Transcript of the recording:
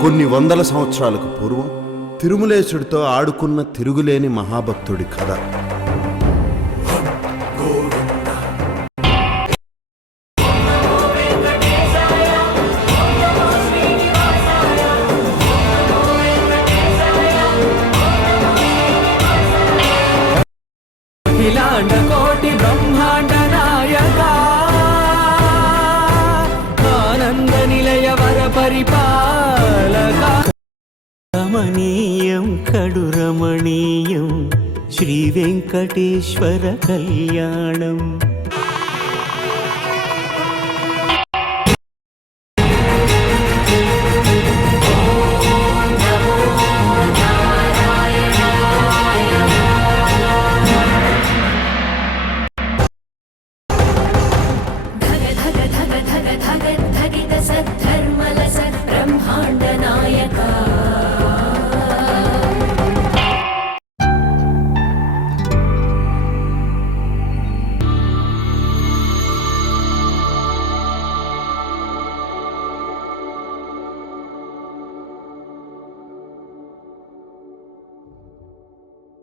కొన్ని వందల సంవత్సరాలకు పూర్వం తిరుమలేశుడితో ఆడుకున్న తిరుగులేని మహాభక్తుడి కథ. కోటి బ్రహ్మాండ నాయక ఆనంద నిలయ వర పరిపాలక రమణీయం కడు రమణీయం శ్రీ వెంకటేశ్వర కళ్యాణం.